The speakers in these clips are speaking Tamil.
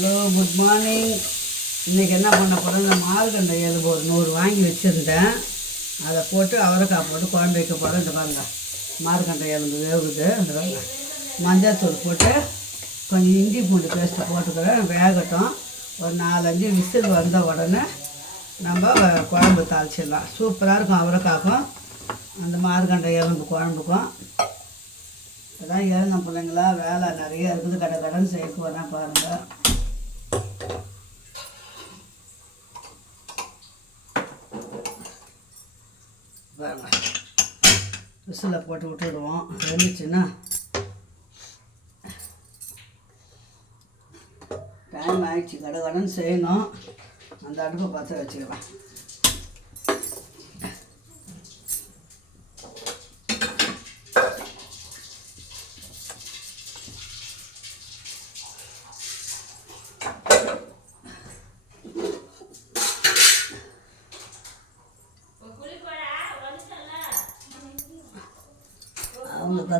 Hello, good morning. இன்றைக்கி என்ன பண்ண போகிறேன், இந்த மார்கண்டை எலும்பு ஒரு 100 வாங்கி வச்சுருந்தேன். அதை போட்டு அவரைக்காய் போட்டு குழம்பு வைக்க போகிறேன். இந்த பாருங்க, மார்கண்டை எலும்பு வேகுது. இந்த பாருங்க, மஞ்சள்தூள் போட்டு கொஞ்சம் இஞ்சி பூண்டு பேஸ்ட்டு போட்டுக்கிறேன். வேகட்டும். ஒரு 4-5 விசில் வந்த உடனே நம்ம குழம்பு தாளிச்சிடலாம். சூப்பராக இருக்கும் அவரைக்காக்கும் அந்த மார்கண்டை எலும்பு குழம்புக்கும். இப்போதான் ஏழுங்க பிள்ளைங்களா, வேலை நிறைய இருக்குது. கடன் சேர்க்கு வரேன் பாருங்கள். பாருங்க, விசில் போட்டு விட்டுடுவோம். வெந்துச்சுன்னா டைம் ஆயிடுச்சு, கடன் செய்யணும். அந்த அடுப்பை பற்ற வச்சுக்கலாம். அவங்க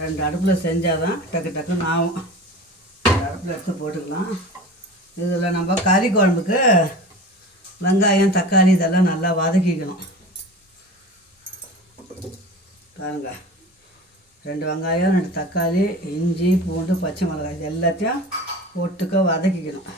2 அடுப்பில் செஞ்சால் தான் டக்கு டக்குன்னு ஆகும். 2 அடுப்பில் எடுத்து போட்டுக்கலாம். இதில் நம்ம கறி குழம்புக்கு வெங்காயம் தக்காளி இதெல்லாம் நல்லா வதக்கிக்கணும். பாருங்க, 2 வெங்காயம் 2 தக்காளி இஞ்சி பூண்டு பச்சை மிளகாய் இது எல்லாத்தையும் ஒட்டுக்க வதக்கிக்கணும்.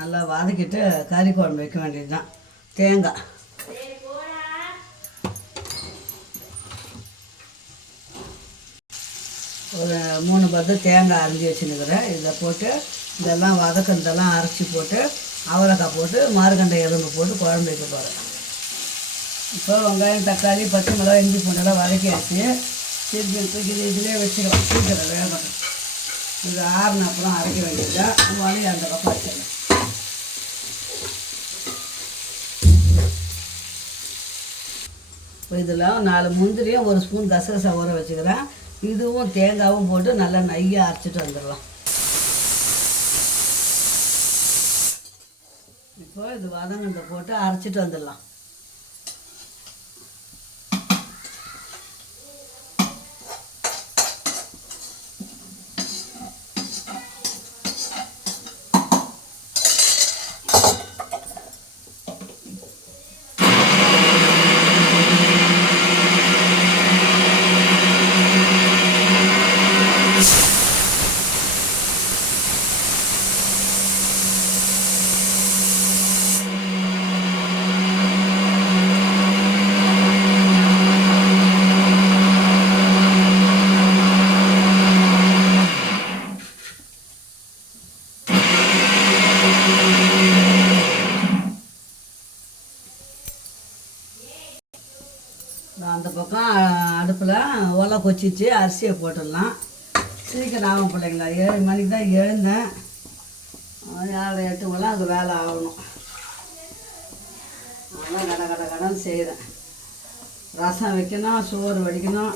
நல்லா வதக்கிட்டு கறி குழம்பு வைக்க வேண்டியது தான். தேங்காய் ஒரு 3 பத்து தேங்காய் அரைஞ்சி வச்சுன்னுக்கிறேன். இதை போட்டு இதெல்லாம் வதக்கிறதெல்லாம் அரைச்சி போட்டு அவரைக்காய் போட்டு மார்கண்டை எலும்பு போட்டு குழம்பு வைக்க போகிறேன். இப்போ வெங்காயம் தக்காளி பச்சை மிளகாய் இஞ்சி பூண்டெல்லாம் வதக்கியாச்சு. திருப்பி தூக்கி இதிலே வச்சுக்கலாம். சீக்கிரம் வேகணும். இது ஆறுன அப்புறம் அரைக்க வேண்டியதுதான். வலையை அந்த பக்கம் வச்சிடலாம். இப்போ இதில் 4 முந்திரியும் 1 ஸ்பூன் கசகசா ஊற வச்சுக்கிறேன். இதுவும் தேங்காயும் போட்டு நல்லா நையாக அரைச்சிட்டு வந்துடலாம். இப்போ இது வதங்கத்தை போட்டு அரைச்சிட்டு வந்துடலாம். அந்த பக்கம் அடுப்பில் ஒலை கொச்சிச்சு அரிசியை போட்டுடலாம். சீக்கிரம் ஆகும் பிள்ளைங்களா. 7 மணிக்கு தான் எழுந்தேன். 7 8 அது வேலை ஆகணும். அதெல்லாம் கடன் செய்கிறேன். ரசம் வைக்கணும், சோறு வடிக்கணும்.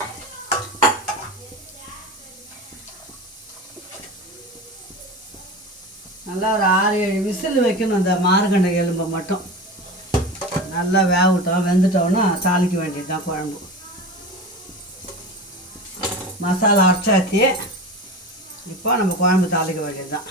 நல்லா ஒரு 6-7 விசில் வைக்கணும். அந்த மார்கண்டை எலும்பை மட்டும் நல்லா வேகட்டும். வெந்துட்டோன்னா தாளிக்க வேண்டியது தான் குழம்பு. மசாலா அரைச்சாச்சு. இப்போ நம்ம குழம்பு தாளிக்க வேண்டியது தான்.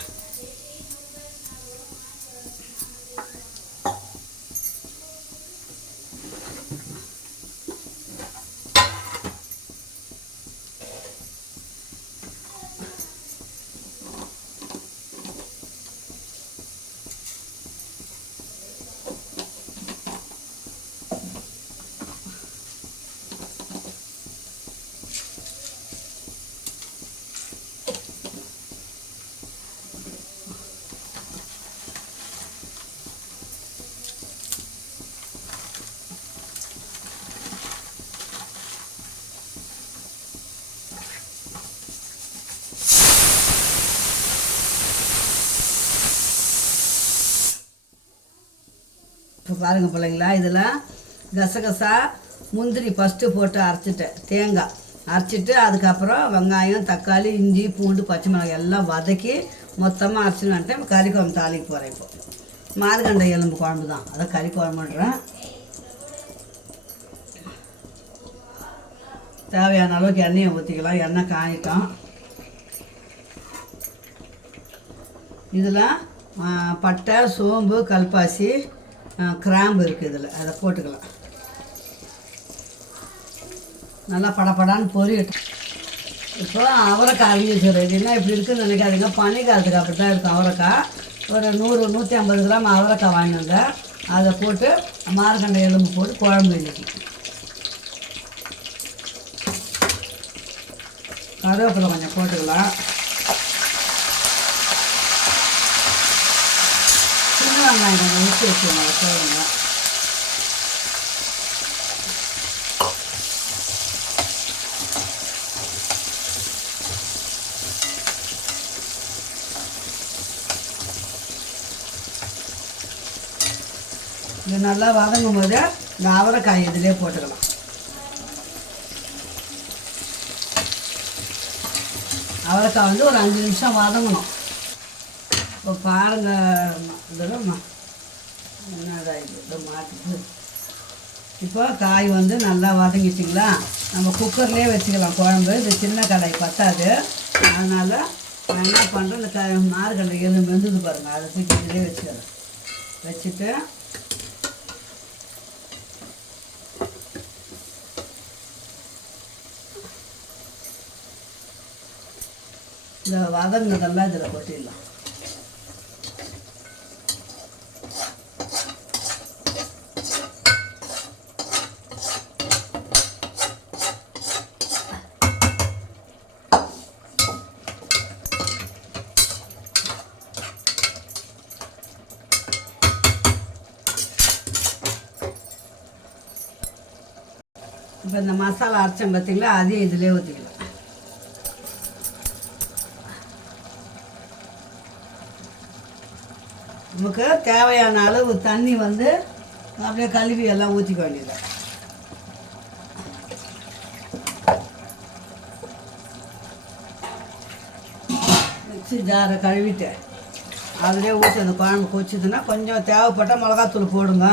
இப்போ பாருங்கள் பிள்ளைங்களா, இதில் கசகசா முந்திரி ஃபஸ்ட்டு போட்டு அரைச்சிட்டேன். தேங்காய் அரைச்சிட்டு அதுக்கப்புறம் வெங்காயம் தக்காளி இஞ்சி பூண்டு பச்சை மிளகாய் எல்லாம் வதக்கி மொத்தமாக அரைச்சின்னு வந்துட்டு கறி குழம்பு தாளிக்கு போகிறேன். இப்போ மார்கண்டை எலும்பு குழம்பு தான், அதை கறி குழம்புன்றேன். தேவையான அளவுக்கு எண்ணெயை ஊற்றிக்கலாம். எண்ணெய் காயிட்டோம். இதில் பட்டை சோம்பு கல்பாசி கிராம்பு இருக்குது, இதில் அதை போட்டுக்கலாம். நல்லா படப்படான்னு பொரியட்டும். இப்போ அவரைக்காய் அரிஞ்சு வச்சுருது. என்ன இப்படி இருக்குதுன்னு நினைக்காதீங்க, பனிக்காலத்துக்கு அப்படி தான் இருக்கும். அவரைக்காய் ஒரு 100-150 கிராம் அவரைக்காய் வாங்கி வந்தேன். அதை போட்டு மார்கண்டை எலும்பு போட்டு குழம்பு இன்னைக்கு. கருவேப்பிலை கொஞ்சம் போட்டுக்கலாம். சின்ன வெங்காயம் கொஞ்சம் ஊற்றி வச்சுக்கோங்க சொல்லுங்க. இது நல்லா வதங்கும் போது இந்த அவரைக்காய் இதிலே போட்டுக்கலாம். அவரைக்காய் வந்து ஒரு 5 நிமிஷம் வதங்கணும். இப்போ பாருங்கள், இதெல்லாம் என்னதான் இது மாட்டுது. இப்போ காய் வந்து நல்லா வதங்கிச்சிங்களா, நம்ம குக்கர்லேயே வச்சுக்கலாம் குழம்பு. இது சின்ன கடாய் பத்தாது, அதனால் நான் என்ன பண்ணுறேன், இந்த மார்கண்டை எலும்பு வெந்தது பாருங்கள், அதை தூக்கி இதிலே வச்சுக்கலாம். வச்சுட்டு இந்த வதங்கினதெல்லாம் இதில் கொட்டிடலாம். இப்போ இந்த மசாலா அரைச்சம் பார்த்தீங்களா, அதையும் இதிலே ஊற்றிக்கலாம். நமக்கு தேவையான அளவு தண்ணி வந்து அப்படியே கழுவி எல்லாம் ஊற்றிக்க வேண்டியது. மிக்ஸி ஜாரை கழுவிட்டு அதிலே ஊற்றி அந்த குழம்பு கொச்சிதுன்னா கொஞ்சம் தேவைப்பட்ட மிளகாத்தூள் போடுங்க.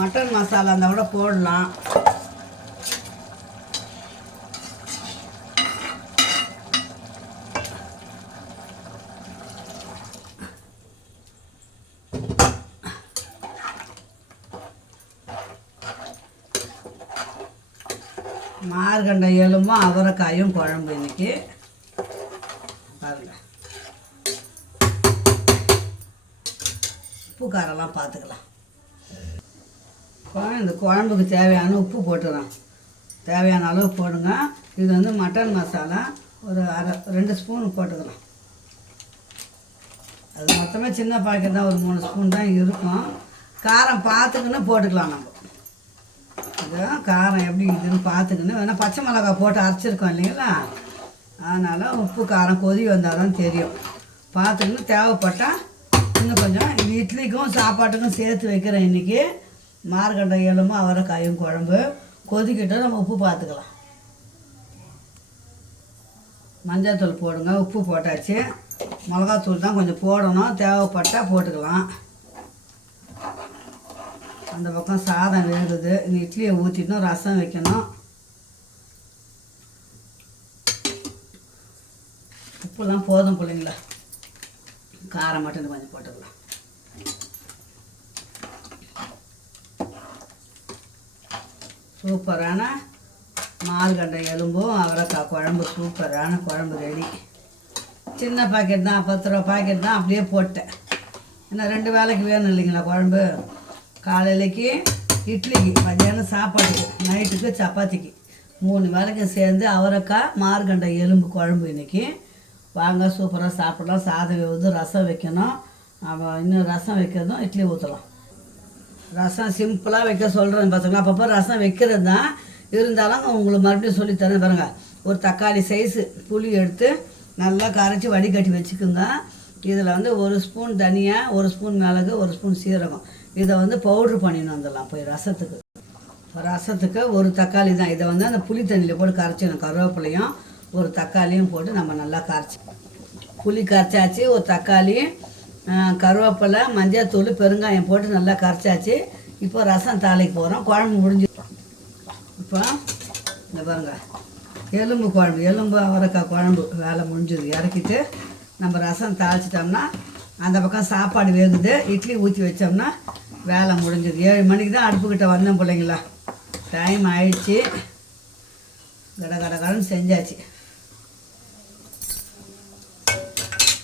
மட்டன் மசாலா இருந்தால் கூட போடலாம். மார்கண்டை எலும்பும் அவரைக்காயும் குழம்பு இன்னைக்கு பாருங்கள். உப்பு காரெல்லாம் பார்த்துக்கலாம். இந்த குழம்புக்கு தேவையான உப்பு போட்டுறோம். தேவையான அளவு போடுங்க. இது வந்து மட்டன் மசாலா ஒரு 2 ஸ்பூன் போட்டுக்கலாம். அது மொத்தமே சின்ன பாக்கெட் தான், ஒரு 3 ஸ்பூன் தான் இருக்கும். காரம் பார்த்துக்கின்னு போட்டுக்கலாம். நம்ம இதுதான் காரம் எப்படி இதுன்னு பார்த்துக்கின்னு, வேணால் பச்சை மிளகாய் போட்டு அரைச்சிருக்கோம் இல்லைங்களா, அதனால் உப்பு காரம் கொதி வந்தால் தான் தெரியும். பார்த்துக்கின்னு தேவைப்பட்டால் இன்னும் கொஞ்சம் இட்லிக்கும் சாப்பாட்டுக்கும் சேர்த்து வைக்கிறேன். இன்றைக்கி மார்கண்டை எலும்பும் அவரைக்காயும் குழம்பு கொதிக்கிட்ட நம்ம உப்பு பார்த்துக்கலாம். மஞ்சள் தூள் போடுங்க. உப்பு போட்டாச்சு. மிளகாத்தூள் தான் கொஞ்சம் போடணும், தேவைப்பட்டால் போட்டுக்கலாம். அந்த பக்கம் சாதம் வேகுது. இந்த இட்லியை ஊற்றிட்டோம், ரசம் வைக்கணும். உப்புலாம் போதும் பிள்ளைங்களா, காரம் மட்டும் கொஞ்சம் போட்டுக்கலாம். சூப்பரான மார்கண்டை எலும்பும் அவரைக்காய் குழம்பு, சூப்பரான குழம்பு ரெடி. சின்ன பாக்கெட் தான், 10 ரூபா பாக்கெட் தான், அப்படியே போட்டேன். ஏன்னா 2 வேளைக்கு வேணும் இல்லைங்களா குழம்பு. காலையிலைக்கு இட்லிக்கு, மத்தியானம் சாப்பாட்டுக்கு, நைட்டுக்கு சப்பாத்திக்கு, 3 வேளைக்கு சேர்ந்து அவரைக்காய் மார்கண்டை எலும்பு குழம்பு இன்றைக்கி. வாங்க சூப்பராக சாப்பிடலாம். சாதம் வேவுது, ரசம் வைக்கணும். இன்னும் ரசம் வைக்கிறதும் இட்லி ஊற்றலாம். ரசம் சிம்பிளாக வைக்க சொல்கிறேன் பார்த்துக்கலாம். அப்பப்போ ரசம் வைக்கிறது தான், இருந்தாலும் உங்களுக்கு மறுபடியும் சொல்லித்தரேன் பாருங்கள். ஒரு தக்காளி சைஸு புளி எடுத்து நல்லா கரைச்சி வடிகட்டி வச்சுக்குங்க. இதில் வந்து 1 ஸ்பூன் தனியாக, 1 ஸ்பூன் மிளகு, 1 ஸ்பூன் சீரகம், இதை வந்து பவுட்ரு பண்ணின்னு வந்துடலாம் போய் ரசத்துக்கு. ரசத்துக்கு ஒரு தக்காளி தான். இதை வந்து அந்த புளி தண்ணியில் போட்டு கரைச்சிடணும். கருவேப்பிலையும் ஒரு தக்காளியும் போட்டு நம்ம நல்லா கரைச்சி புளி கரைச்சாச்சு. ஒரு தக்காளி, கருவேப்பிலை, மஞ்சள் தூள், பெருங்காயம் போட்டு நல்லா கரைச்சாச்சு. இப்போ ரசம் தாளிக்கு போகிறோம். குழம்பு முடிஞ்சு இப்போ இந்த பாருங்க எலும்பு குழம்பு, எலும்பு அவரைக்காய் குழம்பு வேலை முடிஞ்சுது. இறக்கிட்டு நம்ம ரசம் தாளிச்சிட்டோம்னா அந்த பக்கம் சாப்பாடு வேகுது. இட்லி ஊற்றி வச்சோம்னா வேலை முடிஞ்சுது. 7 மணிக்கு தான் அடுப்புக்கிட்ட வந்தேன் பிள்ளைங்களா. டைம் ஆயிடுச்சு. கடன்னு செஞ்சாச்சு.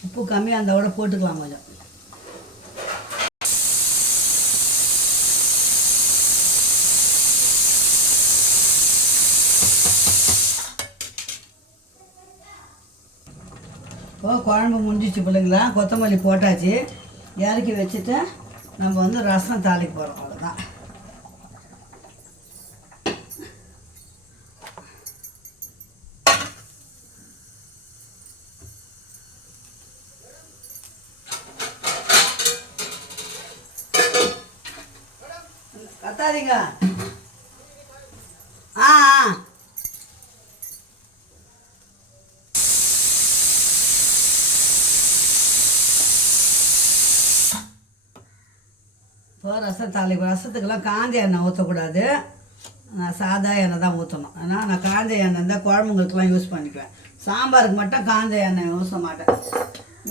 உப்பு கம்மியாக அந்த விட போட்டுக்கலாம் கொஞ்சம். குழம்பு முடிஞ்சிச்சு பிள்ளைங்களா. கொத்தமல்லி போட்டாச்சு. இறக்கி வச்சுட்டு நம்ம வந்து ரசம் தாளிக்க போகிறோம். அவ்வளோதான். கத்தாதீங்க. ஆ இப்போ ரசம் தாளிப்பு. ரசத்துக்கெல்லாம் காஞ்ச எண்ணெய் ஊற்றக்கூடாது. நான் சாதா எண்ணெய் தான் ஊற்றணும். ஆனால் நான் காஞ்ச எண்ணெய் இருந்தால் குழம்புங்களுக்கெல்லாம் யூஸ் பண்ணிக்குவேன். சாம்பாருக்கு மட்டும் காஞ்ச எண்ணெய்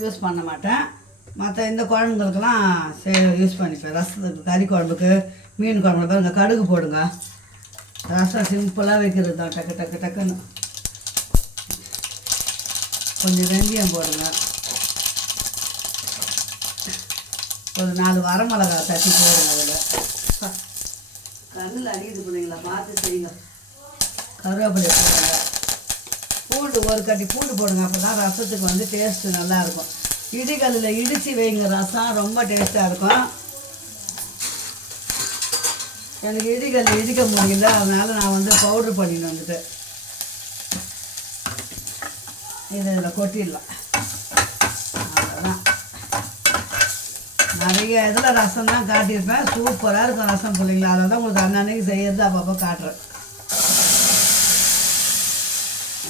யூஸ் பண்ண மாட்டேன். மற்ற இந்த குழம்புங்களுக்கெல்லாம் யூஸ் பண்ணிப்பேன். ரசத்துக்கு, கறி குழம்புக்கு, மீன் குழம்புல பாருங்க கடுகு போடுங்க. ரசம் சிம்பிளாக வைக்கிறது தான். டக்குன்னு கொஞ்சம் வெந்தயம் போடுங்க. ஒரு 4 வரமிளகா தட்டி போடுங்க. அதில் கண்ணில் அடிக்குது பிள்ளைங்களா, பார்த்து செய்யுங்க. கருவேப்பிலை போடுங்க. பூண்டு ஒரு கட்டி பூண்டு போடுங்க. அப்போ தான் ரசத்துக்கு வந்து டேஸ்ட்டு நல்லாயிருக்கும். இடிகல்லில் இடித்து வைங்க. ரசம் ரொம்ப டேஸ்ட்டாக இருக்கும். எனக்கு இடிகல் இடிக்க முடியல, அதனால் நான் வந்து பவுட்ரு பண்ணிட்டு வந்துட்டேன். இதில் கொட்டிடலாம். அவ்வளோதான். நிறைய இதில் ரசம் தான் காட்டியிருப்பேன். சூப்பராக இருக்கும் ரசம் பிள்ளைங்களா. அதை தான் உங்களுக்கு அன்னன்னைக்கு செய்யறது அப்பப்போ காட்டுறேன்.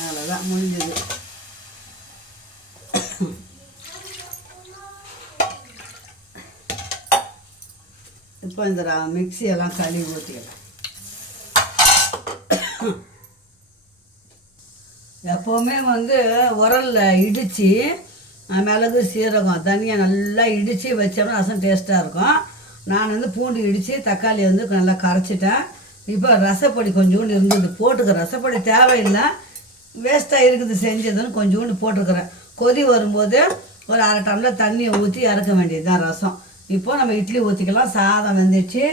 அவ்வளோதான், முடிஞ்சது. இப்போ இந்த மிக்சியெல்லாம் கழுவி ஊற்றிக்கலாம். எப்போவுமே வந்து உரலில் இடித்து மிளகு, சீரகம், தனியாக நல்லா இடித்து வச்சோம்னா ரசம் டேஸ்ட்டாக இருக்கும். நான் வந்து பூண்டு இடித்து தக்காளி வந்து நல்லா கரைச்சிட்டேன். இப்போ ரசப்பொடி கொஞ்சோண்டு இருந்தது போட்டுக்கிறேன். ரசப்பொடி தேவையில்லை, வேஸ்ட்டாக இருக்குது செஞ்சதுன்னு கொஞ்சோண்டு போட்டுக்கிறேன். கொதி வரும்போது ஒரு 1/2 டம்ளர் தண்ணியை ஊற்றி இறக்க வேண்டியது தான் ரசம். இப்போ நம்ம இட்லி ஊற்றிக்கலாம். சாதம் வெந்துச்சு,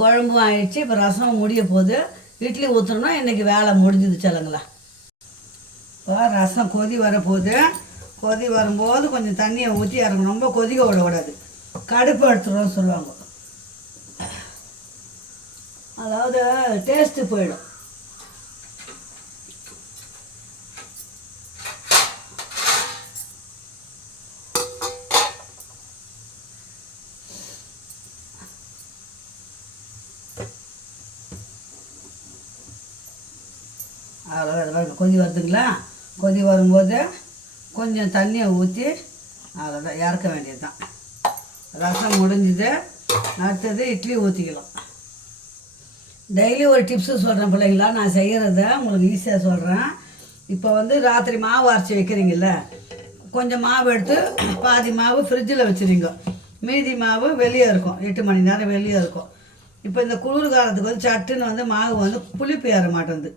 குழம்பும் ஆயிடுச்சு. இப்போ ரசம் முடிய போது இட்லி ஊற்றணும்னா இன்றைக்கி வேலை முடிஞ்சுது சொல்லுங்களா. இப்போ ரசம் கொதி வரப்போகுது. கொதி வரும்போது கொஞ்சம் தண்ணியை ஊற்றி இறக்கணும். ரொம்ப கொதிக்க விடக்கூடாது, கடுப்பு எடுத்துருவோம்னு சொல்லுவாங்க. அதாவது டேஸ்ட்டு போயிடும். அவ்வளோதான். கொதி வருதுங்களா. கொதி வரும்போது கொஞ்சம் தண்ணியை ஊற்றி அவ்வளோதான் இறக்க வேண்டியது தான். ரசம் முடிஞ்சுது. அடுத்தது இட்லி ஊற்றிக்கலாம். டெய்லி ஒரு டிப்ஸு சொல்கிறேன் பிள்ளைங்களா. நான் செய்கிறத உங்களுக்கு ஈஸியாக சொல்கிறேன். இப்போ வந்து ராத்திரி மாவு அரைச்சி வைக்கிறீங்கல்ல, கொஞ்சம் மாவு எடுத்து பாதி மாவு ஃப்ரிட்ஜில் வச்சுருங்க. மீதி மாவு வெளியே இருக்கும், 8 மணி நேரம் வெளியே இருக்கும். இப்போ இந்த குளிர் காலத்துக்கு வந்து சட்டுன்னு வந்து மாவு வந்து புளிப்பு ஏற மாட்டேங்குது.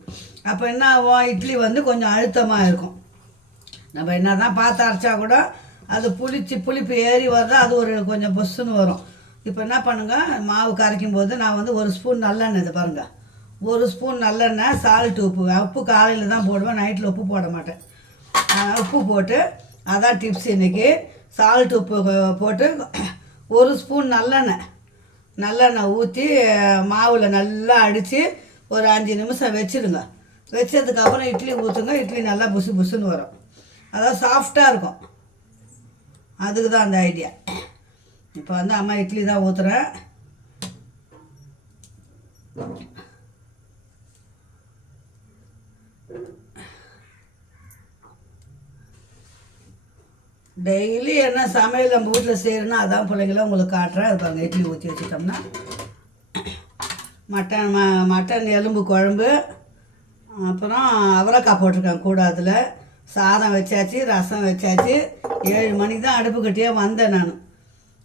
அப்போ என்ன ஆகும், இட்லி வந்து கொஞ்சம் அழுத்தமாக இருக்கும். நம்ம என்ன தான் பார்த்து அரைச்சா கூட அது புளிப்பு ஏறி வருது, அது ஒரு கொஞ்சம் பொஸ்ஸுன்னு வரும். இப்போ என்ன பண்ணுங்கள், மாவு கரைக்கும் போது நான் வந்து 1 ஸ்பூன் நல்லெண்ணெய், இதை பாருங்கள், 1 ஸ்பூன் நல்லெண்ணெய், சால்ட்டு உப்பு காலையில் தான் போடுவேன், நைட்டில் உப்பு போட மாட்டேன். உப்பு போட்டு, அதான் டிப்ஸ் இன்றைக்கி. சால்ட் உப்பு போட்டு 1 ஸ்பூன் நல்லெண்ணெய் ஊற்றி மாவில் நல்லா அடித்து ஒரு 5 நிமிஷம் வச்சுடுங்க. வச்சதுக்கப்புறம் இட்லி ஊற்றுங்க. இட்லி நல்லா புசுன்னு வரும். அதாவது சாஃப்டாக இருக்கும். அதுக்கு தான் அந்த ஐடியா. இப்போ வந்து அம்மா இட்லி தான் ஊற்றுறேன். டெய்லி என்ன சமையல் நம்ம வீட்டில் செய்யணும்னா அதான் பிள்ளைங்கள உங்களுக்கு காட்டுறேன். அது பாருங்கள், இட்லி ஊற்றி வச்சுட்டோம்னா மட்டன் எலும்பு குழம்பு, அப்புறம் அவரைக்காய் போட்டிருக்கேன் கூட. அதில் சாதம் வச்சாச்சு, ரசம் வச்சாச்சு. 7 மணிக்கு தான் அடுப்பு கட்டியே வந்தேன். நான்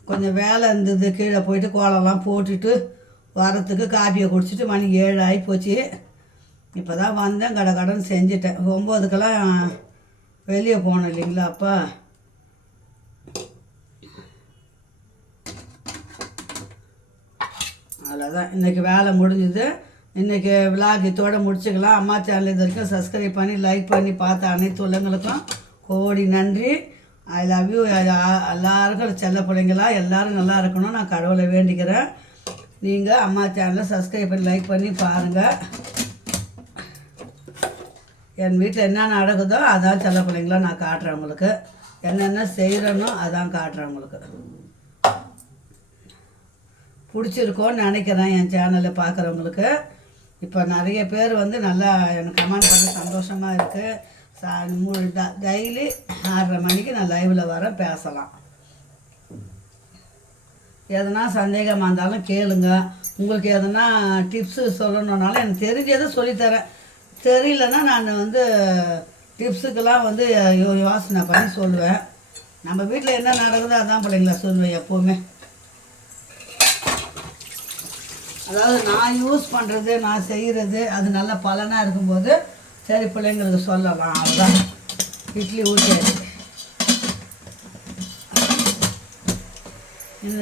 கொஞ்சம் வேலை இருந்தது, கீழே போயிட்டு கோலம்லாம் போட்டுட்டு வரத்துக்கு காப்பியை குடிச்சிட்டு மணி 7 ஆகி போச்சு. இப்போ தான் வந்தேன், கடன் செஞ்சுட்டேன். 9க்கெல்லாம் வெளியே போகணும் இல்லைங்களா அப்பா. அவ்வளோதான், இன்றைக்கி வேலை முடிஞ்சுது. இன்றைக்கி விலாக் இதோடு முடிச்சுக்கலாம். அம்மா சேனல் இது வரைக்கும் சப்ஸ்கிரைப் பண்ணி லைக் பண்ணி பார்த்த அனைத்து உள்ளங்களுக்கும் கோடி நன்றி. I love you. எல்லாருக்கும் செல்ல பிள்ளைங்களா எல்லோரும் நல்லா இருக்கணும் நான் கடவுளை வேண்டிக்கிறேன். நீங்கள் அம்மா சேனலை சப்ஸ்கிரைப் பண்ணி லைக் பண்ணி பாருங்கள். என் வீட்டில் என்ன நடக்குதோ அதான் செல்ல பிள்ளைங்களா நான் காட்டுறேன் உங்களுக்கு. என்னென்ன செய்கிறேனோ அதான் காட்டுறேன் உங்களுக்கு. பிடிச்சிருக்கோன்னு நினைக்கிறேன் என் சேனலை பார்க்குறவங்களுக்கு. இப்போ நிறைய பேர் வந்து நல்லா எனக்கு கமெண்ட் பண்ண சந்தோஷமாக இருக்குது. டெய்லி 6:30 மணிக்கு நான் லைவில் வரேன், பேசலாம். எதனா சந்தேகமாக இருந்தாலும் கேளுங்க. உங்களுக்கு எதனா டிப்ஸு சொல்லணுன்னாலும் எனக்கு தெரிஞ்சதை சொல்லித்தரேன். தெரியலன்னா நான் வந்து டிப்ஸுக்கெல்லாம் வந்து யோசனை பண்ணி சொல்லுவேன். நம்ம வீட்டில் என்ன நடக்குதோ அதான் பிள்ளைங்களா சொல்லுவேன் எப்போவுமே. அதாவது நான் யூஸ் பண்ணுறது, நான் செய்கிறது அது நல்ல பலனாக இருக்கும்போது சரி பிள்ளைங்களுக்கு சொல்லலாம். அவ்வளோதான். இட்லி ஊற்றியாச்சு.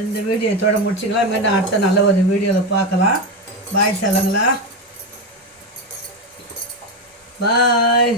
இந்த வீடியோ இதோட முடிச்சுக்கலாம். மீண்டும் அடுத்த நல்ல ஒரு வீடியோவில் பார்க்கலாம். பாய் சொல்லுங்களா. பாய்.